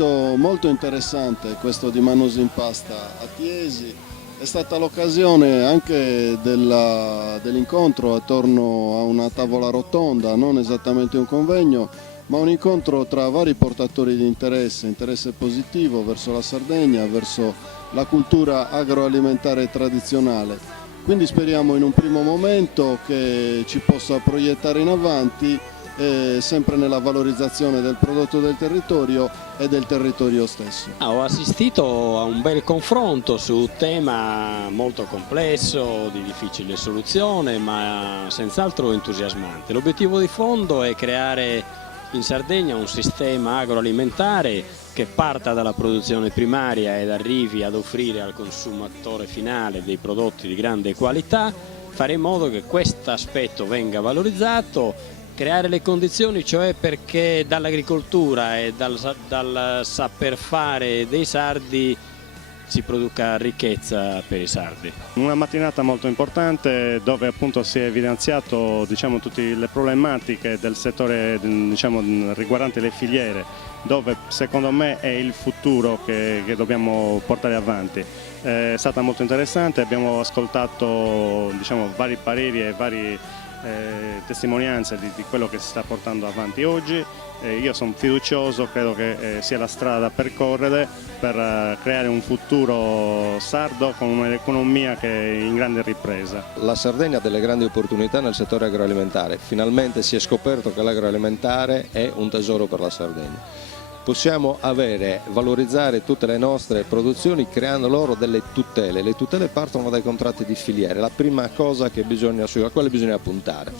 evento molto interessante questo di Manus in Pasta a Tiesi. È stata l'occasione anche dell'incontro attorno a una tavola rotonda, non esattamente un convegno, ma un incontro tra vari portatori di interesse positivo verso la Sardegna, verso la cultura agroalimentare tradizionale. Quindi speriamo in un primo momento che ci possa proiettare in avanti, sempre nella valorizzazione del prodotto del territorio e del territorio stesso. Ho assistito a un bel confronto su un tema molto complesso, di difficile soluzione, ma senz'altro entusiasmante. L'obiettivo di fondo è creare in Sardegna un sistema agroalimentare che parta dalla produzione primaria ed arrivi ad offrire al consumatore finale dei prodotti di grande qualità, fare in modo che questo aspetto venga valorizzato, creare le condizioni cioè perché dall'agricoltura e dal saper fare dei sardi si produca ricchezza per i sardi. Una mattinata molto importante dove appunto si è evidenziato tutte le problematiche del settore riguardante le filiere, dove secondo me è il futuro che dobbiamo portare avanti. È stata molto interessante, abbiamo ascoltato vari pareri e varie testimonianze di quello che si sta portando avanti oggi. Io sono fiducioso, credo che sia la strada da percorrere per creare un futuro sardo con un'economia che è in grande ripresa. La Sardegna ha delle grandi opportunità nel settore agroalimentare, finalmente si è scoperto che l'agroalimentare è un tesoro per la Sardegna. Possiamo valorizzare tutte le nostre produzioni creando loro delle tutele. Le tutele partono dai contratti di filiere, la prima cosa a quale bisogna puntare.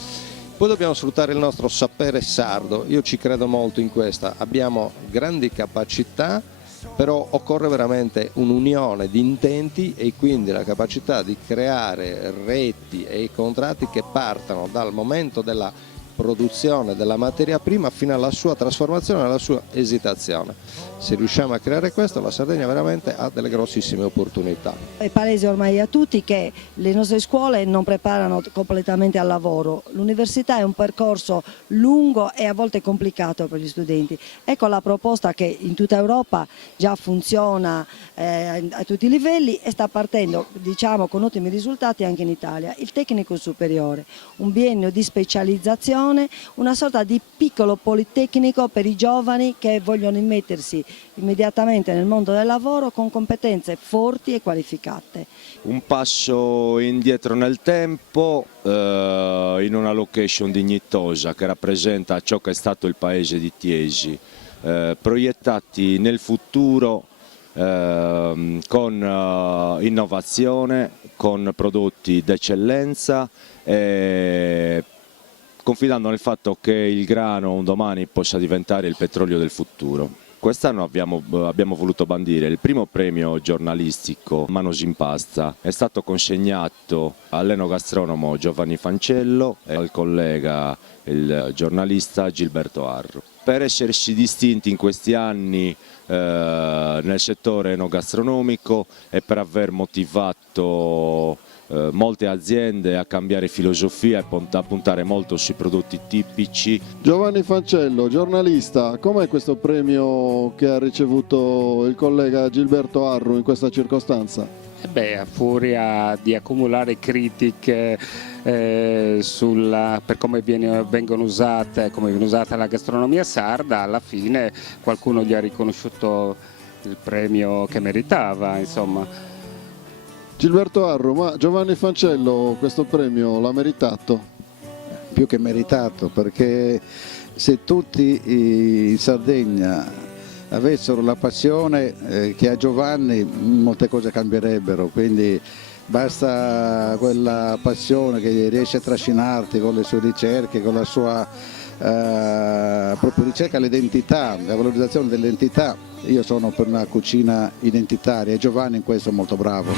Poi dobbiamo sfruttare il nostro sapere sardo, io ci credo molto in questa, abbiamo grandi capacità, però occorre veramente un'unione di intenti e quindi la capacità di creare reti e contratti che partano dal momento della produzione della materia prima fino alla sua trasformazione e alla sua esitazione. Se riusciamo a creare questo, la Sardegna veramente ha delle grossissime opportunità. È palese ormai a tutti che le nostre scuole non preparano completamente al lavoro. L'università è un percorso lungo e a volte complicato per gli studenti. Ecco la proposta che in tutta Europa già funziona a tutti i livelli e sta partendo con ottimi risultati anche in Italia. Il tecnico superiore, un biennio di specializzazione, una sorta di piccolo politecnico per i giovani che vogliono immettersi immediatamente nel mondo del lavoro con competenze forti e qualificate. Un passo indietro nel tempo in una location dignitosa che rappresenta ciò che è stato il paese di Tiesi, proiettati nel futuro con innovazione, con prodotti d'eccellenza, confidando nel fatto che il grano un domani possa diventare il petrolio del futuro. Quest'anno abbiamo voluto bandire il primo premio giornalistico Manus in Pasta. È stato consegnato all'enogastronomo Giovanni Fancello e al collega, il giornalista Gilberto Arru. Per essersi distinti in questi anni nel settore enogastronomico e per aver motivato molte aziende a cambiare filosofia e a puntare molto sui prodotti tipici. Giovanni Fancello, giornalista, com'è questo premio che ha ricevuto il collega Gilberto Arru in questa circostanza? A furia di accumulare critiche per come vengono usate, come viene usata la gastronomia sarda, alla fine qualcuno gli ha riconosciuto il premio che meritava, insomma. Gilberto Arru, ma Giovanni Fancello questo premio l'ha meritato? Più che meritato, perché se tutti in Sardegna avessero la passione che ha Giovanni, molte cose cambierebbero, quindi basta quella passione che riesce a trascinarti con le sue ricerche, con la sua proprio ricerca all'identità, la valorizzazione dell'identità. Io sono per una cucina identitaria e Giovanni in questo è molto bravo.